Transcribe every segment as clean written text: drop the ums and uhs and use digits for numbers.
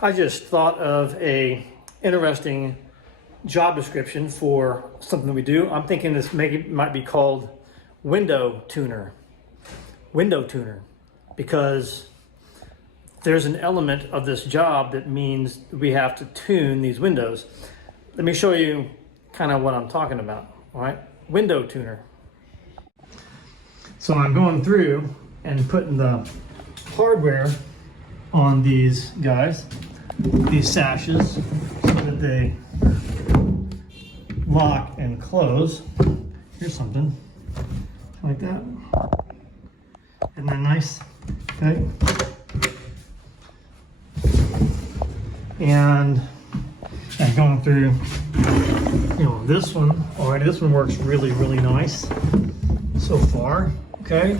I just thought of a interesting job description for something that we do. I'm thinking this might be called window tuner. Window tuner, because there's an element of this job that means we have to tune these windows. Let me show you kind of what I'm talking about. All right, window tuner. So I'm going through and putting the hardware on these guys, these sashes, so that they lock and close. Here's something like that. Isn't that nice? Okay. And going through, this one already. This one works really, really nice so far. Okay.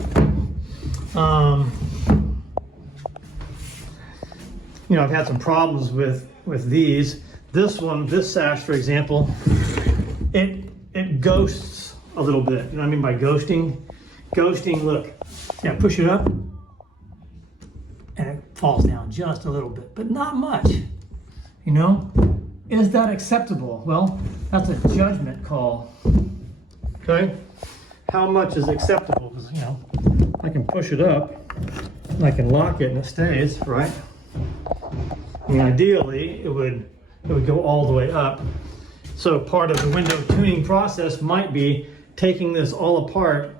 I've had some problems with these. This sash, for example, it ghosts a little bit. You know what I mean by ghosting? Ghosting, look. Yeah, push it up, and it falls down just a little bit, but not much. Is that acceptable? Well, that's a judgment call. Okay? How much is acceptable? Because, I can push it up, and I can lock it, and it stays, right? I mean, ideally, it would go all the way up. So part of the window tuning process might be taking this all apart,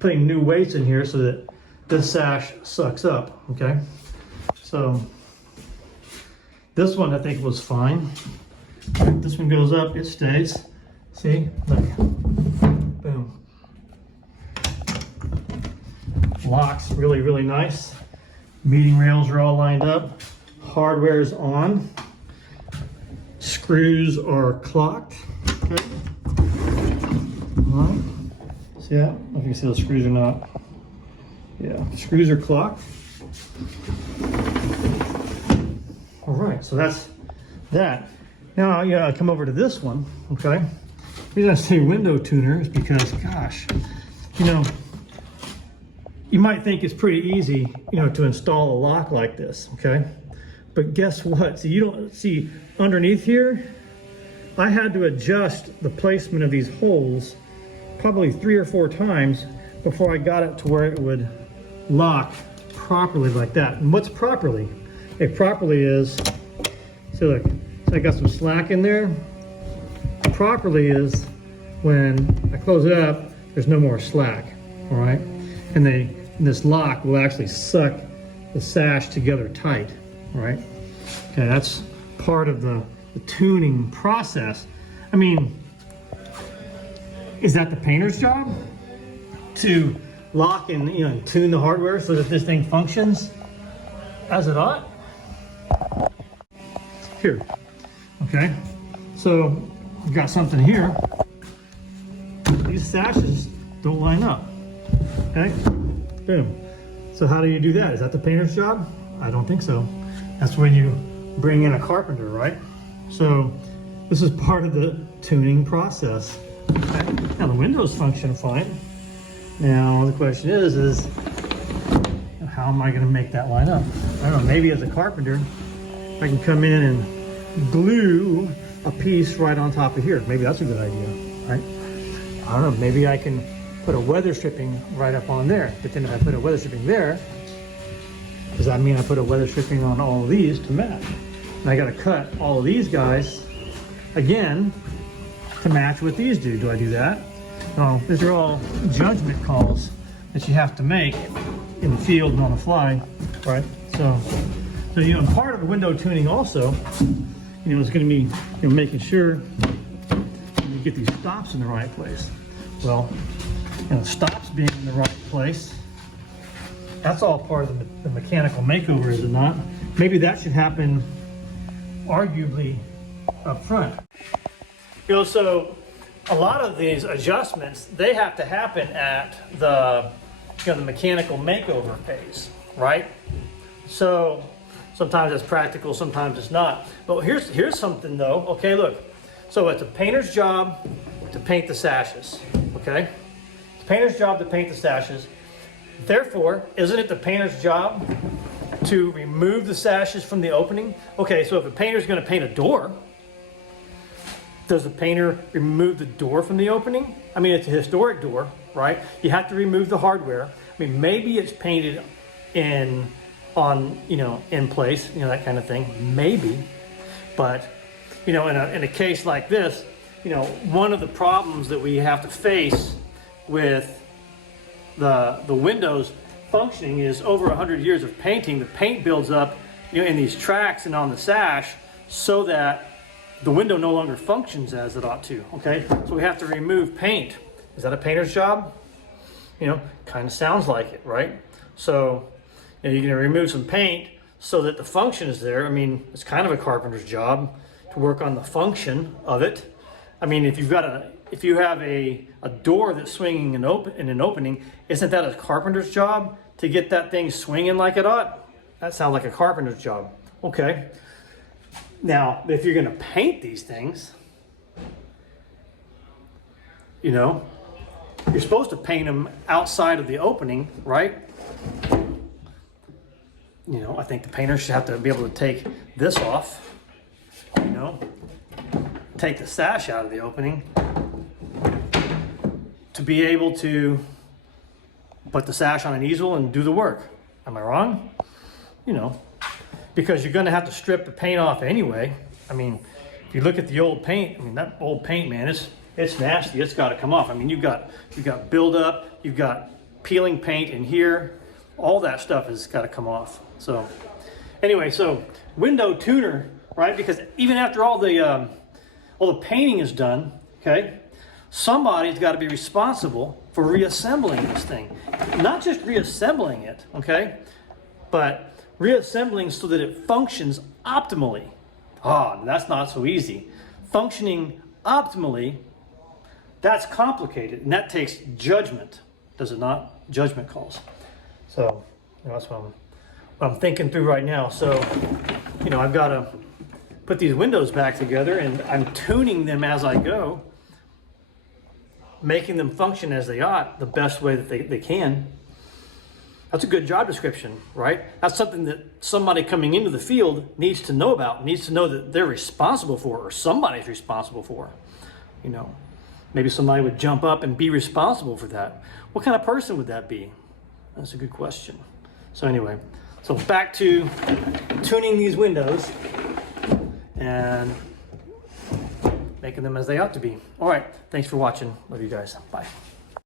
putting new weights in here so that this sash sucks up, okay? So this one I think was fine. This one goes up, it stays. See, look, boom. Locks really, really nice. Meeting rails are all lined up. Hardware is on. Screws are clocked. Okay. All right. See that? I don't know if you can see those screws or not. Yeah, screws are clocked. All right, so that's that. Now, I come over to this one, okay? The reason I say window tuner is because, gosh, you might think it's pretty easy, to install a lock like this, okay? But guess what? So you don't see underneath here, I had to adjust the placement of these holes probably 3 or 4 times before I got it to where it would lock properly like that. And what's properly? It properly is, so look, so I got some slack in there. Properly is when I close it up, there's no more slack, all right? And this lock will actually suck the sash together tight, all right? Okay, that's part of the tuning process. I mean, is that the painter's job? To lock and tune the hardware so that this thing functions as it ought? Here, okay? So I've got something here. These sashes don't line up, okay? Boom. So how do you do that? Is that the painter's job? I don't think so. That's when you bring in a carpenter, right? So this is part of the tuning process. Okay. Now the windows function fine. Now the question is how am I going to make that line up? I don't know, maybe as a carpenter, I can come in and glue a piece right on top of here. Maybe that's a good idea, right? I don't know, maybe I can put a weather stripping right up on there. But then if I put a weather stripping there, does that mean I put a weather stripping on all of these to match? And I got to cut all of these guys again to match what these do. Do I do that? No, these are all judgment calls that you have to make in the field and on the fly, right? So part of the window tuning also, is going to be making sure you get these stops in the right place. Well, stops being in the right place, that's all part of the mechanical makeover, is it not? Maybe that should happen arguably up front. So a lot of these adjustments, they have to happen at the mechanical makeover phase, right? So sometimes it's practical, sometimes it's not. But here's something though. Okay, look. So it's a painter's job to paint the sashes, okay? It's the painter's job to paint the sashes. Therefore, isn't it the painter's job to remove the sashes from the opening. Okay, so if a painter's going to paint a door, does the painter remove the door from the opening? I mean, it's a historic door, right? You have to remove the hardware. I mean, maybe it's painted in place, that kind of thing, maybe. But, in a case like this, one of the problems that we have to face with the windows functioning is over 100 years of painting, the paint builds up, in these tracks and on the sash so that the window no longer functions as it ought to, okay? So we have to remove paint. Is that a painter's job? Kind of sounds like it, right? So you're going to remove some paint so that the function is there. I mean, it's kind of a carpenter's job to work on the function of it. I mean, if you have a door that's swinging in an opening, isn't that a carpenter's job to get that thing swinging like it ought? That sounds like a carpenter's job. Okay. Now, if you're going to paint these things, you're supposed to paint them outside of the opening, right? I think the painter should have to be able to take this off, take the sash out of the opening to be able to put the sash on an easel and do the work. Am I wrong? Because you're going to have to strip the paint off anyway. I mean, if you look at the old paint, that old paint, man, it's nasty. It's got to come off. I mean, you've got buildup, you've got peeling paint in here. All that stuff has got to come off. So anyway, so window tuner, right? Because even after all the painting is done, okay, somebody's got to be responsible for reassembling this thing. Not just reassembling it, okay, but reassembling so that it functions optimally. That's not so easy. Functioning optimally, that's complicated, and that takes judgment, does it not? Judgment calls. So that's what I'm thinking through right now. So, I've got to put these windows back together, and I'm tuning them as I go, making them function as they ought, the best way that they can. That's a good job description, right? That's something that somebody coming into the field needs to know about, needs to know that they're responsible for, or somebody's responsible for. Maybe somebody would jump up and be responsible for that. What kind of person would that be? That's a good question. So anyway, so back to tuning these windows and making them as they ought to be. All right, thanks for watching. Love you guys. Bye.